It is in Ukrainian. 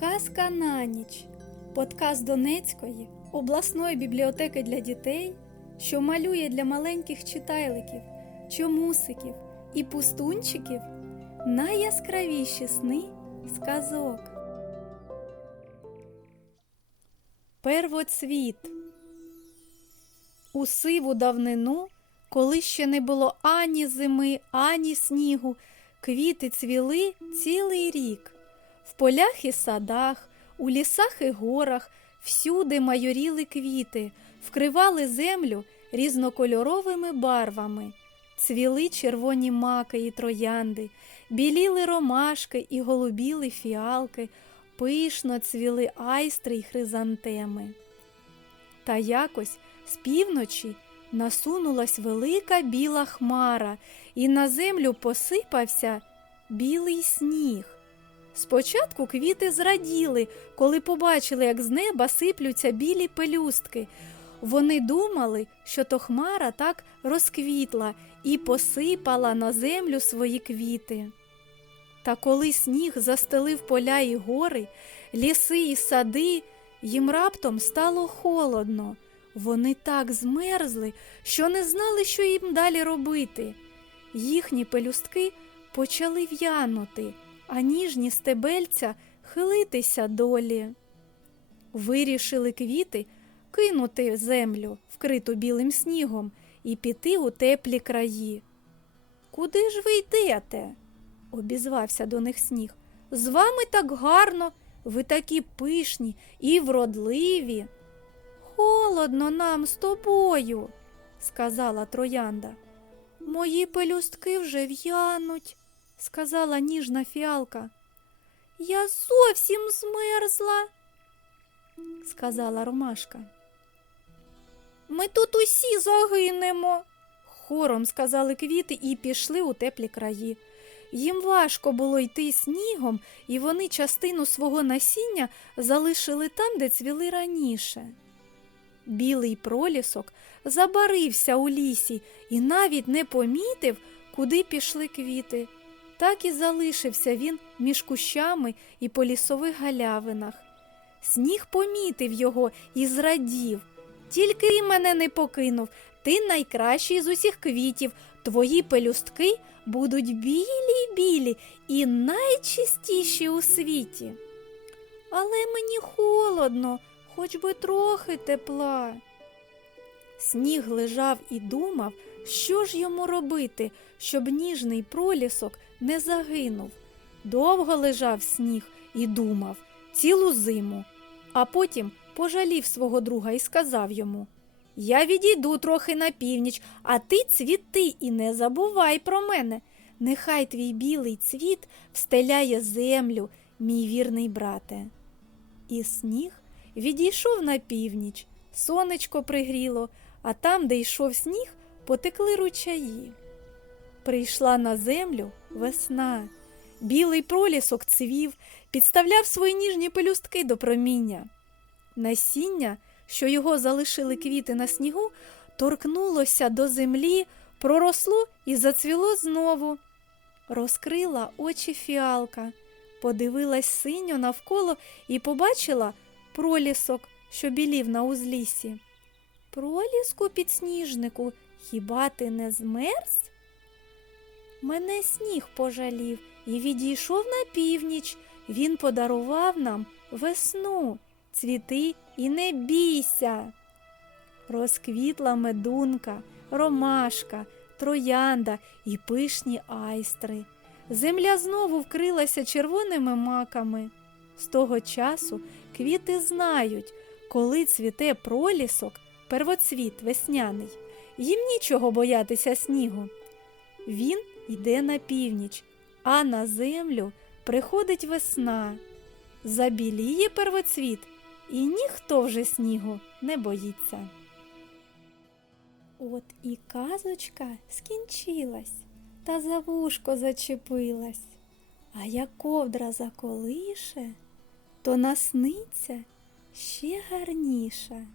Казка на ніч. Подкаст Донецької обласної бібліотеки для дітей, що малює для маленьких читайликів, чомусиків і пустунчиків найяскравіші сни сказок. Первоцвіт У сиву давнину, коли ще не було ані зими, ані снігу, квіти цвіли цілий рік. В полях і садах, у лісах і горах всюди майоріли квіти, вкривали землю різнокольоровими барвами, цвіли червоні маки і троянди, біліли ромашки і голубіли фіалки, пишно цвіли айстри й хризантеми. Та якось з півночі насунулась велика біла хмара, і на землю посипався білий сніг. Спочатку квіти зраділи, коли побачили, як з неба сиплються білі пелюстки. Вони думали, що то хмара так розквітла і посипала на землю свої квіти. Та коли сніг застелив поля і гори, ліси і сади, їм раптом стало холодно. Вони так змерзли, що не знали, що їм далі робити. Їхні пелюстки почали в'янути а ніжні стебельця хилитися долі. Вирішили квіти кинути землю, вкриту білим снігом, і піти у теплі краї. Куди ж ви йдете? обізвався до них сніг. З вами так гарно, ви такі пишні і вродливі. Холодно нам з тобою, сказала троянда. Мої пелюстки вже в'януть сказала ніжна фіалка. Я зовсім змерзла, сказала Ромашка. Ми тут усі загинемо, хором сказали квіти і пішли у теплі краї. Їм важко було йти снігом, і вони частину свого насіння залишили там, де цвіли раніше. Білий пролісок забарився у лісі і навіть не помітив, куди пішли квіти. Так і залишився він між кущами і по лісових галявинах. Сніг помітив його і зрадів. Тільки й мене не покинув. Ти найкращий з усіх квітів. Твої пелюстки будуть білі білі і найчистіші у світі. Але мені холодно, хоч би трохи тепла. Сніг лежав і думав, що ж йому робити, щоб ніжний пролісок не загинув. Довго лежав сніг і думав цілу зиму, а потім пожалів свого друга і сказав йому Я відійду трохи на північ, а ти цвіти і не забувай про мене. Нехай твій білий цвіт встеляє землю, мій вірний брате. І сніг відійшов на північ, сонечко пригріло, а там, де йшов сніг, потекли ручаї. Прийшла на землю весна. Білий пролісок цвів, підставляв свої ніжні пелюстки до проміння. Насіння, що його залишили квіти на снігу, торкнулося до землі, проросло і зацвіло знову. Розкрила очі фіалка, подивилась синьо навколо і побачила пролісок, що білів на узлісі. Проліску підсніжнику, хіба ти не змерз? Мене сніг пожалів і відійшов на північ. Він подарував нам весну, цвіти і не бійся. Розквітла медунка, ромашка, троянда і пишні айстри. Земля знову вкрилася червоними маками. З того часу квіти знають, коли цвіте пролісок, первоцвіт весняний. Їм нічого боятися снігу. Він йде на північ, а на землю приходить весна. Забіліє первоцвіт, і ніхто вже снігу не боїться. От і казочка скінчилась, та за вушко зачепилась, а як ковдра заколише, то насниться ще гарніше.